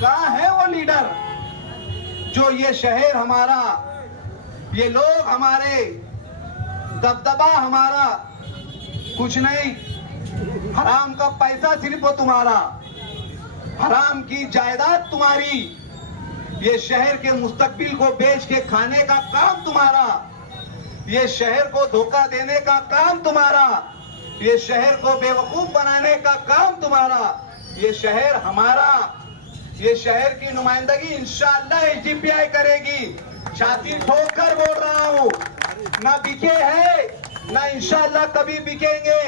कहाँ है वो लीडर जो ये शहर हमारा, ये लोग हमारे, दबदबा हमारा कुछ नहीं, हराम का पैसा सिर्फ वो तुम्हारा, हराम की जायदाद तुम्हारी, ये शहर के मुस्तकबिल को बेच के खाने का काम तुम्हारा, ये शहर को धोखा देने का काम तुम्हारा, ये शहर को बेवकूफ बनाने का काम तुम्हारा। ये शहर हमारा, ये शहर की नुमाइंदगी इंशाअल्लाह एसडीपीआई करेगी। छाती ठोक कर बोल रहा हूँ, ना बिके है ना इंशाअल्लाह कभी बिकेंगे,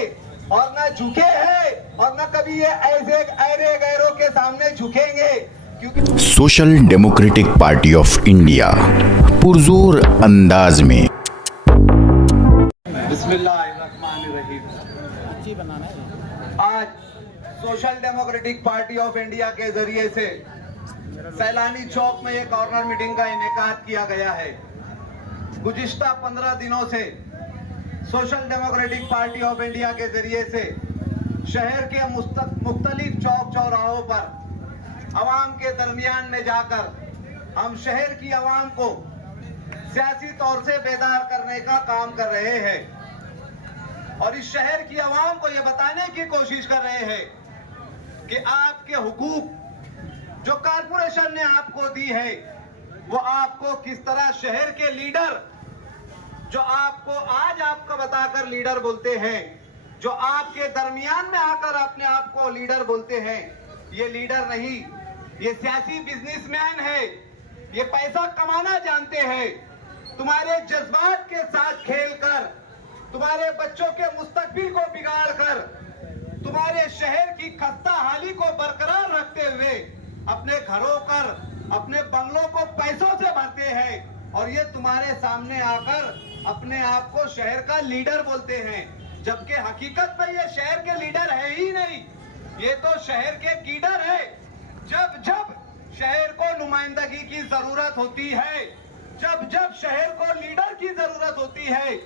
और ना झुके हैं और ना कभी ये ऐसे ऐरे गैरों के सामने झुकेंगे, क्योंकि social democratic party of India पुरजोर अंदाज में। बिस्मिल्लाहिर्रहमानिर्रहीम। आज social democratic party of India के जरिए से सैलानी चौक में एक कॉर्नर मीटिंग का इनेकाद किया गया है। गुज़िश्ता 15 दिनों से social democratic party of India के जरिए से शहर के मुख्तलिफ चौक चौराहों पर आवाम के दरमियान में जाकर हम शहर की आवाम को सियासी तौर से बेदार करने का काम कर रहे हैं, और इस शहर की आवाम को यह बताने की कोशिश कर रहे हैं कि आपके हुकूक जो कारपोरेशन ने आपको दी है, वो आपको किस तरह शहर के लीडर जो आपको आज आपका बताकर लीडर बोलते हैं, जो आपके दरमियान में आकर अपने आप को लीडर बोलते हैं, ये लीडर नहीं, ये सियासी बिजनेसमैन है, ये पैसा कमाना जानते हैं। तुम्हारे जज्बात के साथ खेलकर, तुम्हारे बच्चों के मुस्तकबिल को बिगाड़कर, तुम्हारे शहर की खस्ता हाली को बरकरार रखते हुए अपने घरों पर, अपने बंगलों को पैसों से भरते हैं, और ये तुम्हारे सामने आकर अपने आप को शहर का लीडर बोलते हैं, जबकि हकीकत में ये शहर के लीडर है ही नहीं, ये तो शहर के कीडर है। जब जब शहर को नुमाइंदगी की जरूरत होती है, जब जब शहर को लीडर की जरूरत होती है,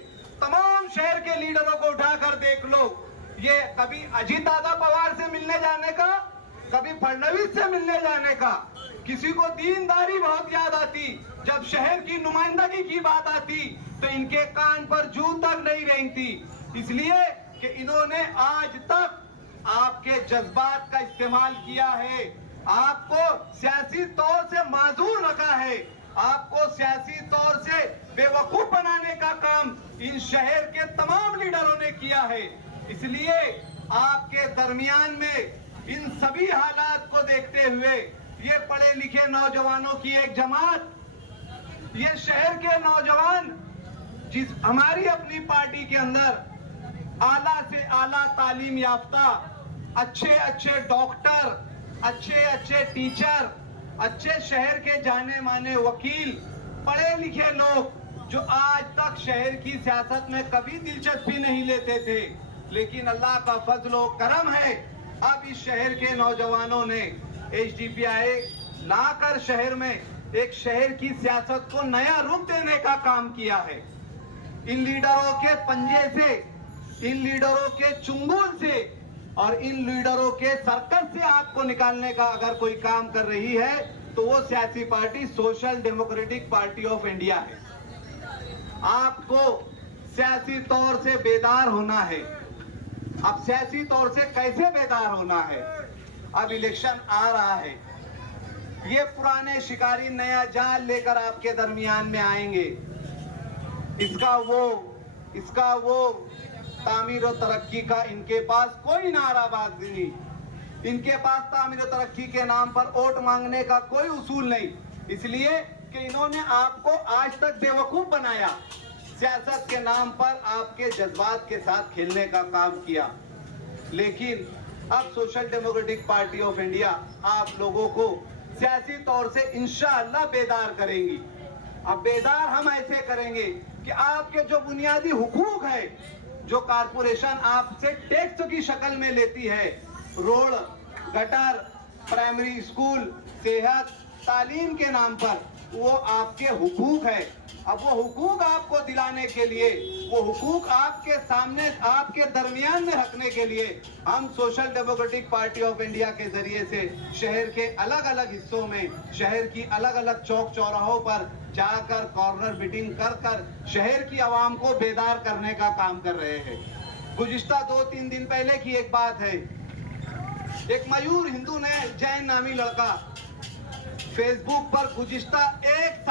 तमाम शहर के लीडरों को उठाकर देख लो, ये कभी अजीत दादा पवार से मिलने जाने का, कभी फडणवीस से मिलने जाने का, किसी को दीनदारी बहुत याद आती, जब शहर की नुमाइंदगी की बात आती तो इनके कान पर जू तक नहीं रेंगती, इसलिए कि इन्होंने आज तक आपके जज्बात का इस्तेमाल किया है, आपको सियासी तौर से माजूर रखा है, आपको सियासी तौर से बेवकूफ बनाने का काम इन शहर के तमाम लीडरों ने किया है। इसलिए आपके दरमियान में इन सभी हालात को देखते हुए ये पढ़े लिखे नौजवानों की एक जमात, ये शहर के नौजवान जिस हमारी अपनी पार्टी के अंदर आला से आला तालीम याफ्ता, अच्छे अच्छे डॉक्टर, अच्छे अच्छे टीचर, अच्छे शहर के जाने माने वकील, पढ़े लिखे लोग जो आज तक शहर की सियासत में कभी दिलचस्पी नहीं लेते थे, लेकिन अल्लाह का फजल और करम है, अब इस शहर के नौजवानों ने एसडीपीआई लाकर शहर में एक शहर की सियासत को नया रूप देने का काम किया है। इन लीडरों के पंजे से, इन लीडरों के चुंगल से और इन लीडरों के सर्कस से आपको निकालने का अगर कोई काम कर रही है तो वो सियासी party social democratic party of India है। आपको सियासी तौर से बेदार होना है। अब सियासी तौर से कैसे बेदार होना है? अब इलेक्शन आ रहा है, ये पुराने शिकारी नया जाल लेकर आपके दरमियान में आएंगे, इसका वो तामीर और तरक्की का इनके पास कोई नाराबाजी नहीं, इनके पास तामीर और तरक्की के नाम पर वोट मांगने का कोई उसूल नहीं, इसलिए कि इन्होंने आपको आज तक बेवकूफ बनाया, सियासत के नाम पर आपके जज्बात के साथ खेलने का काम किया। लेकिन अब social democratic party of India आप लोगों को सियासी तौर से इंशाअल्लाह बेदार करेंगी। अब बेदार हम ऐसे करेंगे कि आपके जो बुनियादी हुकूक है, जो कारपोरेशन आपसे टैक्स की शक्ल में लेती है, रोड, गटर, प्राइमरी स्कूल, सेहत, तालीम के नाम पर वो आपके हुकूक है। अब वो हुकूक आपको दिलाने के लिए, वो हुकूक आपके सामने, आपके दरमियान में रखने के लिए हम social democratic party of India के जरिए से शहर के अलग अलग हिस्सों में, शहर की अलग अलग चौक चौराहों पर जाकर कॉर्नर मीटिंग कर कर शहर की आवाम को बेदार करने का काम कर रहे हैं। गुज़िश्ता 2-3 दिन पहले की एक बात है, एक मयूर हिंदू ने, जैन नामी लड़का, फेसबुक पर गुज़िश्ता एक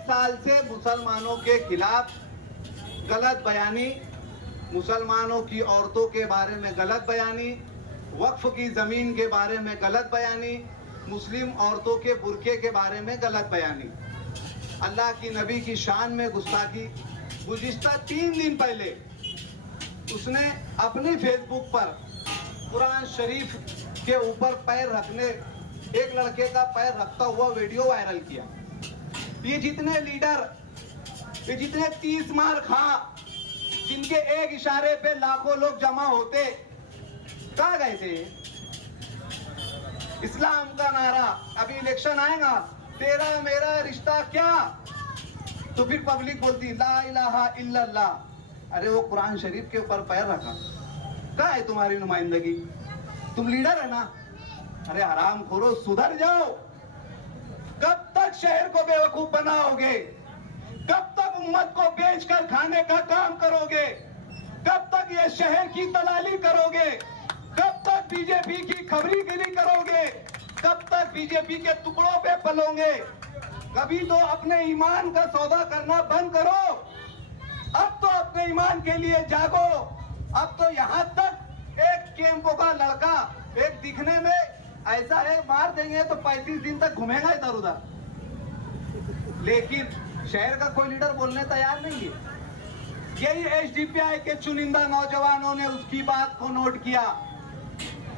साल से मुसलमानों के खिलाफ गलत बयानी, मुसलमानों की औरतों के बारे में गलत बयानी, वक्फ की जमीन के बारे में गलत बयानी, मुस्लिम औरतों के बुरके के बारे में गलत बयानी, अल्लाह की नबी की शान में गुस्ताखी। गुज़िश्ता 3 दिन पहले उसने अपनी फेसबुक पर कुरान शरीफ के ऊपर पैर रखने, एक लड़के का पैर रखता हुआ वीडियो वायरल किया। ये जितने लीडर, ये जितने 30 मार खा, जिनके एक इशारे पे लाखों लोग जमा होते, कहाँ गए थे? इस्लाम का नारा, अभी इलेक्शन आएगा, तेरा मेरा रिश्ता क्या, तो फिर पब्लिक बोलती ला इलाहा इल्लल्लाह। अरे वो कुरान शरीफ के ऊपर पैर रखा, कहाँ है तुम्हारी नुमाइंदगी? तुम लीडर है ना? अरे हराम खोरो, सुधर जाओ। कब तक शहर को बेवकूफ बनाओगे? कब तक उम्मत को बेचकर खाने का काम करोगे? कब तक ये शहर की दलाली करोगे? कब तक बीजेपी की खबरीगिरी करोगे? कब तक बीजेपी के टुकड़ों पे पलोगे? कभी तो अपने ईमान का सौदा करना बंद करो। अब तो अपने ईमान के लिए जागो। अब तो यहाँ तक एक केम्पो का लड़का, एक दिखने में ऐसा है, मार देंगे तो 35 दिन तक घूमेगा इधर उधर, लेकिन शहर का कोई लीडर बोलने तैयार नहीं है। यही एसडीपीआई के चुनिंदा नौजवानों ने उसकी बात को नोट किया।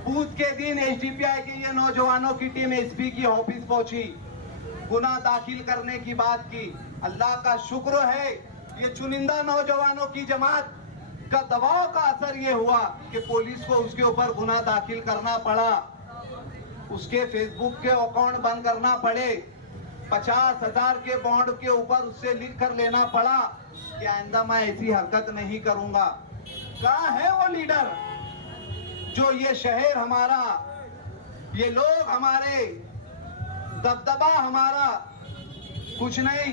बूथ के दिन एसडीपीआई के ये नौजवानों की टीम एसपी की ऑफिस पहुंची, गुनाह दाखिल करने की बात की। अल्लाह का शुक्र है, ये चुनिंदा नौजवानों की जमात का दबाव का असर ये हुआ कि पुलिस को उसके ऊपर गुनाह दाखिल करना पड़ा, उसके फेसबुक के अकाउंट बंद करना पड़े, 50,000 के बॉन्ड के ऊपर उससे लिख कर लेना पड़ा कि आइंदा मैं ऐसी हरकत नहीं करूंगा। कहाँ है वो लीडर जो ये शहर हमारा, ये लोग हमारे, दबदबा हमारा, कुछ नहीं,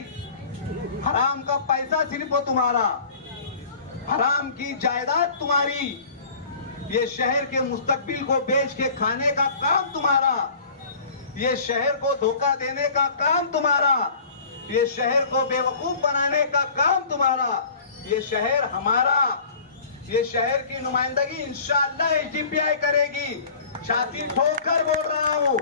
हराम का पैसा सिर्फ वो तुम्हारा, हराम की जायदाद तुम्हारी, ये शहर के मुस्तकबिल को बेच के खाने का काम तुम्हारा, ये शहर को धोखा देने का काम तुम्हारा, ये शहर को बेवकूफ बनाने का काम तुम्हारा। ये शहर हमारा, ये शहर की नुमाइंदगी इंशाअल्लाह एसडीपीआई करेगी। छाती ठोक कर बोल रहा हूँ,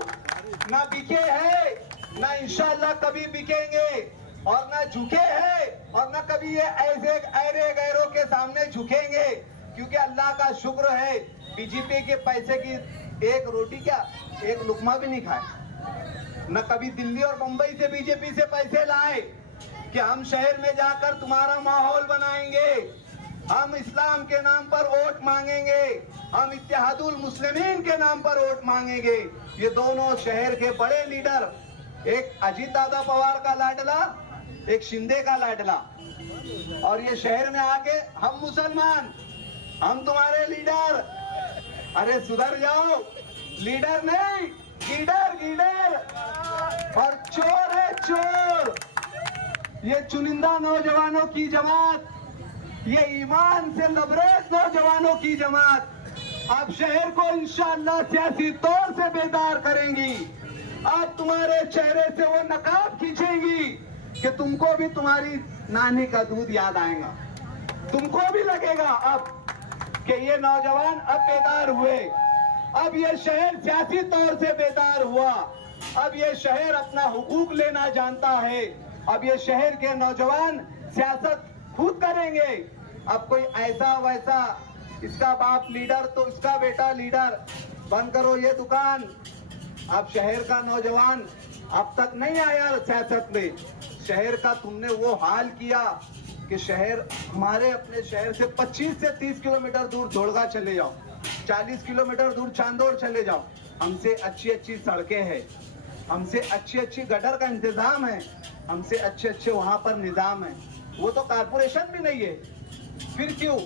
ना बिके है, ना इंशाअल्लाह कभी बिकेंगे, और ना झुके हैं, और ना कभी ये ऐसे ऐरे गैरों के सामने झुकेंगे, क्योंकि अल्लाह का शुक्र है बीजेपी के पैसे की एक रोटी क्या, एक लुकमा भी नहीं खाए। न कभी दिल्ली और मुंबई से बीजेपी से पैसे लाए कि हम शहर में जाकर तुम्हारा माहौल बनाएंगे, हम इस्लाम के नाम पर वोट मांगेंगे, हम इत्तेहादुल मुस्लिमीन के नाम पर वोट मांगेंगे। ये दोनों शहर के बड़े लीडर, एक अजीत दादा पवार का लाडला, एक शिंदे का लाडला, और ये शहर में आके हम मुसलमान, हम तुम्हारे लीडर। अरे सुधर जाओ, लीडर नहीं, लीडर लीडर, और चोर है चोर। ये चुनिंदा नौजवानों की जमात, ये ईमान से लबरेज नौजवानों की जमात अब शहर को इंशाअल्लाह सियासी तौर से बेदार करेंगी। अब तुम्हारे चेहरे से वो नकाब खींचेंगी कि तुमको भी तुम्हारी नानी का दूध याद आएगा, तुमको भी लगेगा अब कि ये नौजवान अब बेदार हुए, अब ये शहर सियासी तौर से बेदार हुआ, अब ये शहर अपना हुकूक लेना जानता है, अब ये शहर के नौजवान सियासत खुद करेंगे। अब कोई ऐसा वैसा, इसका बाप लीडर तो इसका बेटा लीडर, बंद करो ये दुकान। अब शहर का नौजवान अब तक नहीं आया सियासत में, शहर का तुमने वो हाल किया कि शहर, हमारे अपने शहर से 25 से 30 किलोमीटर दूर धोड़गा चले जाओ, 40 किलोमीटर दूर चांदोड़ चले जाओ, हमसे अच्छी अच्छी सड़कें हैं, हमसे अच्छी अच्छी गटर का इंतजाम है, हमसे अच्छे अच्छे वहां पर निजाम है। वो तो कारपोरेशन भी नहीं है, फिर क्यों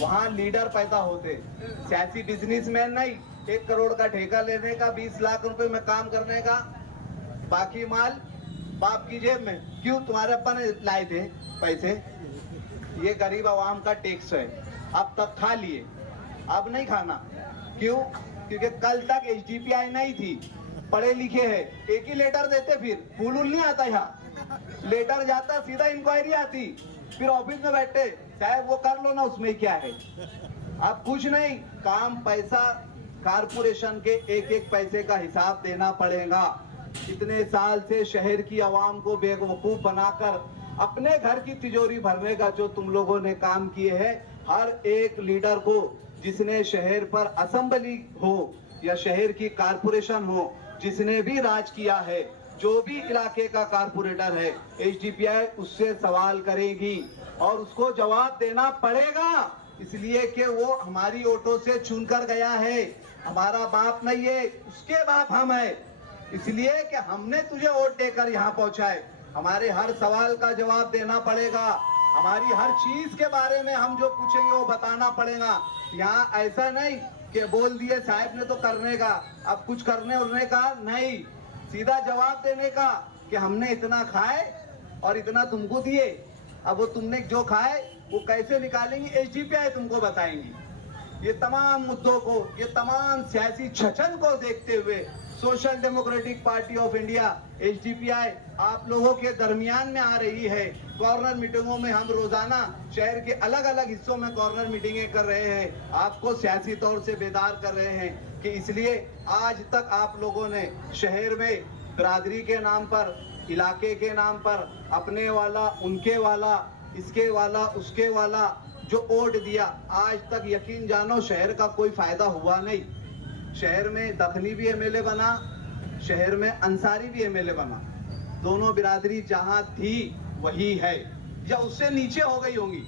वहां लीडर पैदा होते? सियासी बिजनेसमैन नहीं, 1 करोड़ का ठेका लेने का, 20 लाख रुपए में काम करने का, बाकी माल बाप की जेब में। क्यों? तुम्हारे अब्बा ने लाए थे पैसे। ये गरीब आवाम का टैक्स है, अब तक खा लिए, अब नहीं खाना। क्यों? क्योंकि कल तक HDPI नहीं थी, पढ़े लिखे हैं, एक ही लेटर देते, फिर फूल नहीं आता यहाँ, लेटर जाता सीधा इंक्वायरी आती, फिर ऑफिस में बैठे, साहब वो कर लो ना, उसमें क्या है। अब कुछ नहीं, काम पैसा कारपोरेशन के एक एक पैसे का हिसाब देना पड़ेगा। इतने साल से शहर की आवाम को बेवकूफ बनाकर अपने घर की तिजोरी भरने का जो तुम लोगों ने काम किए हैं, हर एक लीडर को जिसने शहर पर असेंबली हो या शहर की कारपोरेशन हो, जिसने भी राज किया है, जो भी इलाके का कारपोरेटर है, HDPI उससे सवाल करेगी और उसको जवाब देना पड़ेगा। इसलिए कि वो हमारी वोटों से चुनकर गया है, हमारा बाप नहीं है, उसके बाप हम है। इसलिए कि हमने तुझे वोट देकर यहाँ पहुंचाए, हमारे हर सवाल का जवाब देना पड़ेगा, हमारी हर चीज के बारे में हम जो पूछेंगे वो बताना पड़ेगा। यहाँ ऐसा नहीं कि बोल दिए साहब ने तो करने का, अब कुछ करने उड़ने का नहीं, सीधा जवाब देने का कि हमने इतना खाए और इतना तुमको दिए, अब वो तुमने जो खाए वो कैसे निकालेंगी HDPI तुमको बताएंगी। ये तमाम मुद्दों को, ये तमाम सियासी छचन को देखते हुए social democratic party of India HDPI आप लोगों के दरमियान में आ रही है। कॉर्नर मीटिंगों में हम रोजाना शहर के अलग अलग हिस्सों में कॉर्नर मीटिंगें कर रहे हैं, आपको सियासी तौर से बेदार कर रहे हैं कि इसलिए आज तक आप लोगों ने शहर में बिरादरी के नाम पर, इलाके के नाम पर, अपने वाला उनके वाला, इसके वाला उसके वाला जो वोट दिया, आज तक यकीन जानो शहर का कोई फायदा हुआ नहीं। शहर में दखनी भी MLA बना, शहर में अंसारी भी MLA बना, दोनों बिरादरी जहां थी वही है या उससे नीचे हो गई होंगी,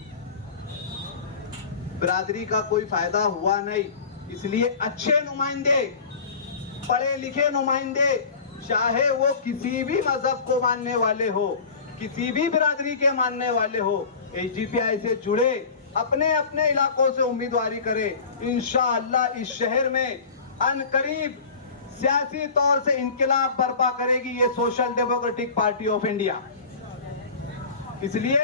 बिरादरी का कोई फायदा हुआ नहीं। इसलिए अच्छे नुमाइंदे, पढ़े लिखे नुमाइंदे, चाहे वो किसी भी मजहब को मानने वाले हो, किसी भी बिरादरी के मानने वाले हो, HDPI से जुड़े, अपने अपने इलाकों से उम्मीदवारी करे। इंशाअल्लाह इस शहर में अनकरीब सियासी तौर से इनकलाब बर्पा करेगी ये social democratic party of India. इसलिए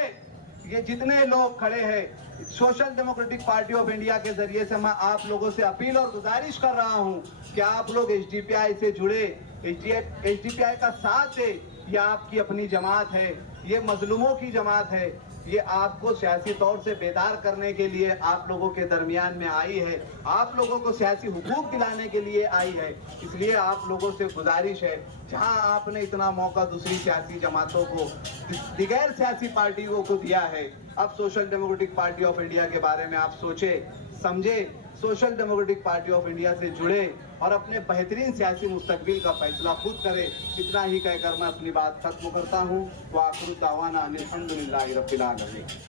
ये जितने लोग खड़े हैं, social democratic party of India के जरिए से मैं आप लोगों से अपील और गुजारिश कर रहा हूं कि आप लोग HDPI से जुड़े, HDPI का साथ दे। ये आपकी अपनी जमात है, ये मजलूमों की जमात है, ये आपको सियासी तौर से बेदार करने के लिए आप लोगों के दरमियान में आई है, आप लोगों को सियासी हुकूक दिलाने के लिए आई है। इसलिए आप लोगों से गुजारिश है, जहां आपने इतना मौका दूसरी सियासी जमातों को, दिगैर सियासी पार्टियों को दिया है, अब social democratic party of India के बारे में आप सोचे समझे, social democratic party of India से जुड़े और अपने बेहतरीन सियासी मुस्तकबिल का फैसला खुद करें। इतना ही कहकर मैं अपनी बात खत्म करता हूँ। व आखिर दावाना अनिल हम्दुलिल्लाहि रब्बिल आलमीन।